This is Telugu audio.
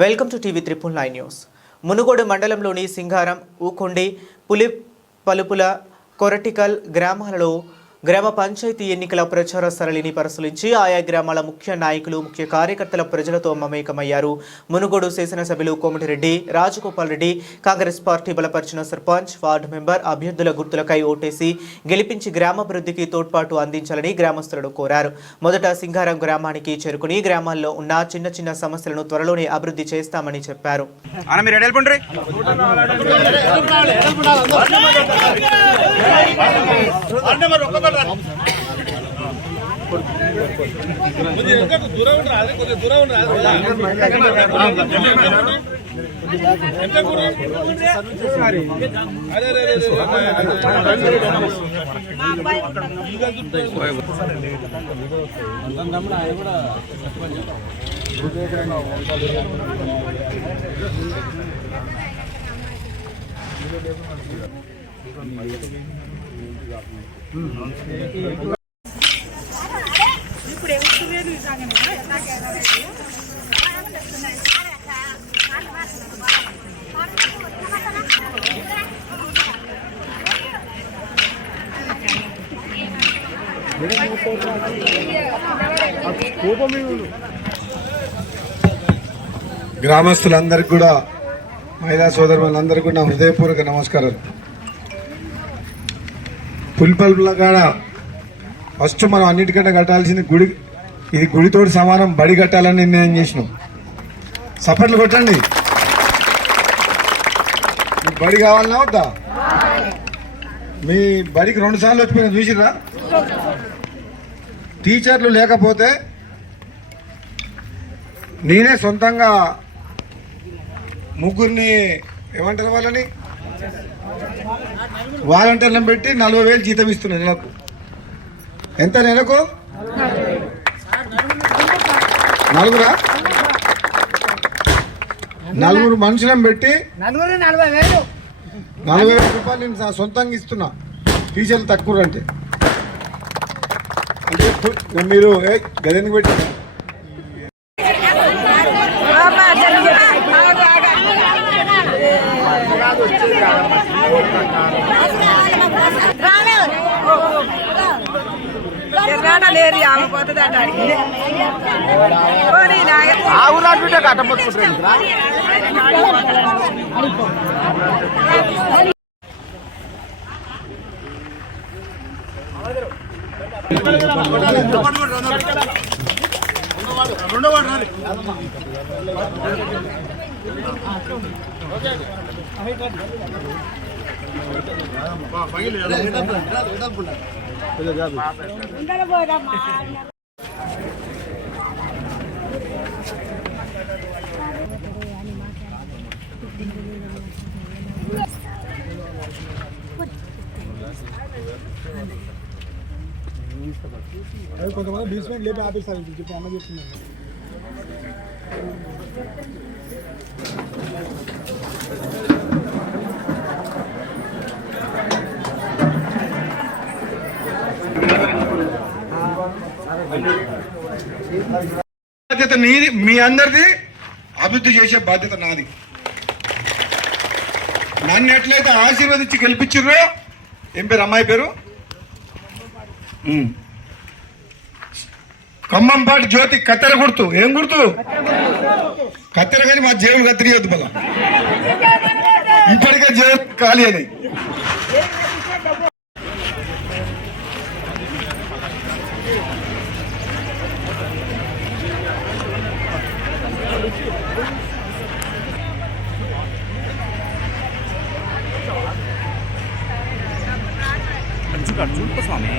Welcome to TV 9 news. Munugode మండలంలోని సింగారం, ఊకొండి, పులిపలుపుల, కొరటికల్ గ్రామాలలో గ్రామ పంచాయతీ ఎన్నికల ప్రచార సరళిని పరిశీలించి ఆయా గ్రామాల ముఖ్య నాయకులు, ముఖ్య కార్యకర్తల ప్రజలతో మమేకమయ్యారు. మునుగోడు శాసనసభ్యులు కోమటిరెడ్డి రాజగోపాల్ రెడ్డి కాంగ్రెస్ పార్టీ బలపరిచిన సర్పంచ్, వార్డు మెంబర్ అభ్యర్థుల గుర్తులకై ఓటేసి గెలిపించి గ్రామాభివృద్ధికి తోడ్పాటు అందించాలని గ్రామస్తులను కోరారు. మొదట సింగారం గ్రామానికి చేరుకుని గ్రామాల్లో ఉన్న చిన్న చిన్న సమస్యలను త్వరలోనే అభివృద్ధి చేస్తామని చెప్పారు. గ్రామస్తులందరికీ కూడా, మహిళా సోదరులందరికీ కూడా నా హృదయపూర్వక నమస్కారాలు. పులిపల్పుల కాడ ఫస్ట్ మనం అన్నిటికంటే కట్టాల్సింది గుడి. ఇది గుడితోటి సమానం, బడి కట్టాలని నిర్ణయం చేసినాం. సపట్లు కొట్టండి. మీకు బడి కావాలన్నా వద్దా? మీ బడికి 2 సార్లు వచ్చిపోయినా చూసిరా? టీచర్లు లేకపోతే నేనే సొంతంగా ముగ్గురిని ఏమంటారు వాళ్ళని వాలంటీర్లను పెట్టి 40,000 జీతం ఇస్తున్నాను నెలకు. ఎంత నెలకు? 4 మనుషులను పెట్టి 40,000 రూపాయలు నేను సొంతంగా ఇస్తున్నా. టీచర్లు తక్కువ అంటే మీరు గదెందుకు పెట్టి కొంతమంది బేస్మెంట్ లేపి ఆపేస్తారు. చెప్పి అమ్మ చెప్తున్నాను. బాధ్యత నీది, మీ అందరిది. అభివృద్ధి చేసే బాధ్యత నాది. నన్ను ఎట్లయితే ఆశీర్వదించి గెలిపించారో, ఏం పేరు అమ్మాయి పేరు? ఖమ్మంపాటి జ్యోతి. కత్తెర గుర్తు. ఏం గుర్తు? కత్తెర. కానీ మా జేబులు కత్తిరియొద్దు మళ్ళా. ఇప్పటికే జేబు ఖాళీ అని. చూడు స్వామి.